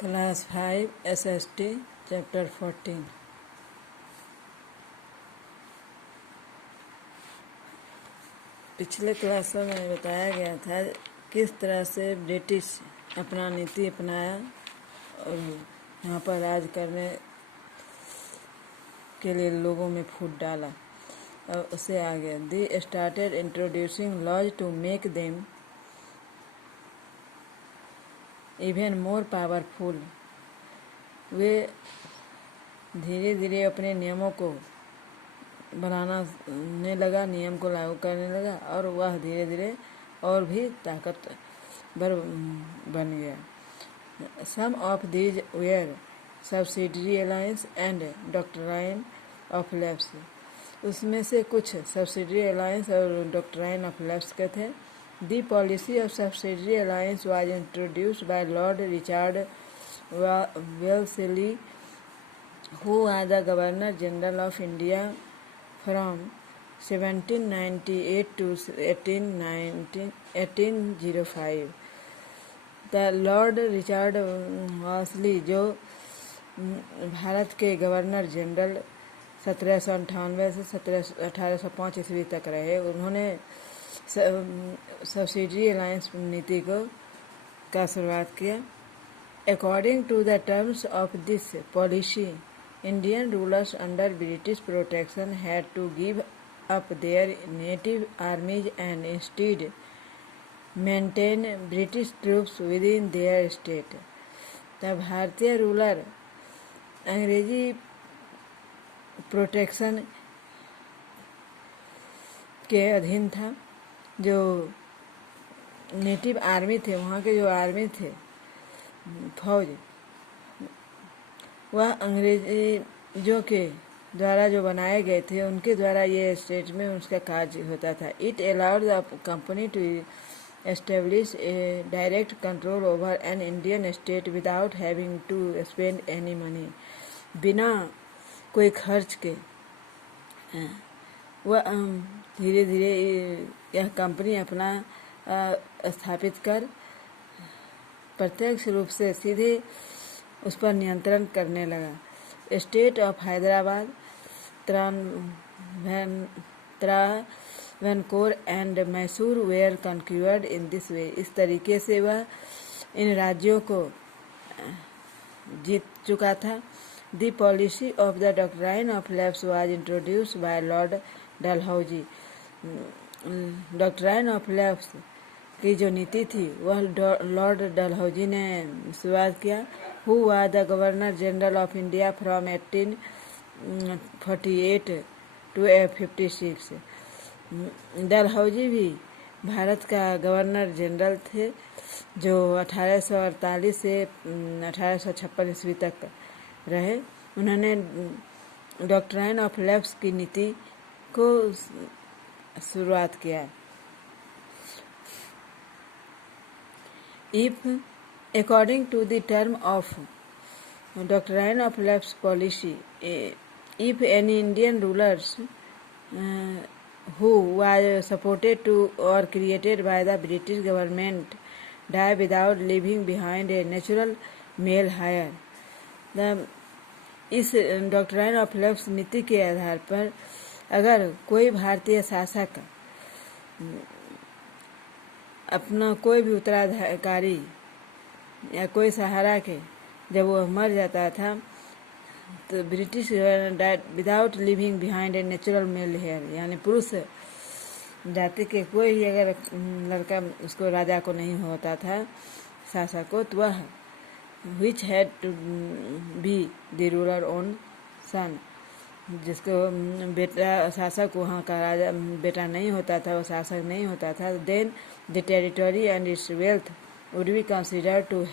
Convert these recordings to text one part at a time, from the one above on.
Class 5 SST chapter 14। पिछले क्लासों में बताया गया था किस तरह से ब्रिटिश अपना नीति अपनाया और यहाँ पर राज करने के लिए लोगों में फूट डाला। और उससे आगे they started introducing laws to make them even more powerful. वे धीरे धीरे अपने नियमों को बनाने लगा, नियम को लागू करने लगा और वह धीरे धीरे और भी ताकतवर बन गया। Some of these were subsidiary alliance and doctrine of lapse. उसमें से कुछ सब्सिडरी अलायंस और डॉक्ट्राइन ऑफ लैप्स के थे। The policy of subsidiary alliance was introduced by Lord Richard Wellesley, who was the Governor General of India from 1798 to 1805। The Lord Richard Wellesley, जो भारत के governor general 1798 से 1805 ईस्वी तक रहे, उन्होंने सब्सिडरी अलायंस नीति का शुरुआत किया। According to the terms of this policy, Indian rulers under British protection had to give up their native armies and instead maintain British troops within their state। तब भारतीय रूलर अंग्रेजी प्रोटेक्शन के अधीन था। जो नेटिव आर्मी थे, वहाँ के जो आर्मी थे, फौज, वह अंग्रेजों के द्वारा जो बनाए गए थे, उनके द्वारा ये स्टेट में उसका कार्य होता था। It allowed the company to establish a direct control over an Indian state without having to spend any money. बिना कोई खर्च के वह धीरे धीरे यह कंपनी अपना स्थापित कर प्रत्यक्ष रूप से सीधे उस पर नियंत्रण करने लगा। State of Hyderabad, Travancore and Mysore were conquered in this way. इस तरीके से वह इन राज्यों को जीत चुका था। The policy of the doctrine of lapse was introduced by Lord Dalhousie. Doctrine of lapse की जो नीति थी वह लॉर्ड डलहौजी ने शुरुआत किया। Who was the governor general of India from 1848 to 56। Dalhousie भी भारत का गवर्नर जनरल थे, जो 1848 से 1856 ईस्वी तक रहे। उन्होंने डॉक्ट्राइन ऑफ लैप्स की नीति को शुरुआत किया। If, according to the term of doctrine of lapse policy, if any Indian rulers who was supported to or created by the British government die without leaving behind a natural male heir, इस doctrine of lapse नीति के आधार पर अगर कोई भारतीय शासक अपना कोई भी उत्तराधिकारी या कोई सहारा के जब वो मर जाता था, तो British without living behind a natural male heir, यानी पुरुष जाति के कोई ही अगर लड़का उसको राजा को नहीं होता था, शासक को, तो वह which had to be the ruler own son, जिसको बेटा शासक वहाँ का राजा बेटा नहीं होता था, वो शासक नहीं होता था, then the territory and its wealth would be considered to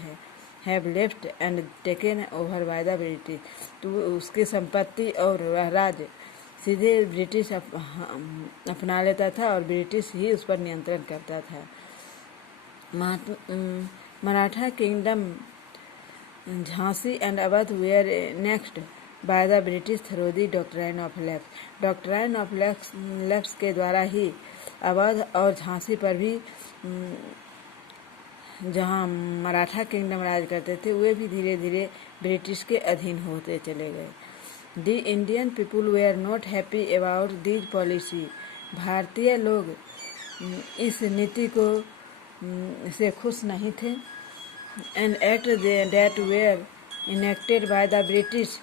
have left and taken over by the British. तो उसकी संपत्ति और वह राज्य सीधे ब्रिटिश अपना लेता था और ब्रिटिश ही उस पर नियंत्रण करता था। Maratha kingdom Jhansi and Awadh were next by the British through the doctrine of lapse. Doctrine of lapse के द्वारा ही अवध और झांसी पर भी जहाँ मराठा किंगडम राज करते थे वे भी धीरे धीरे ब्रिटिश के अधीन होते चले गए। The Indian people were not happy about this policy. भारतीय लोग इस नीति को से खुश नहीं थे। An act that were enacted by the British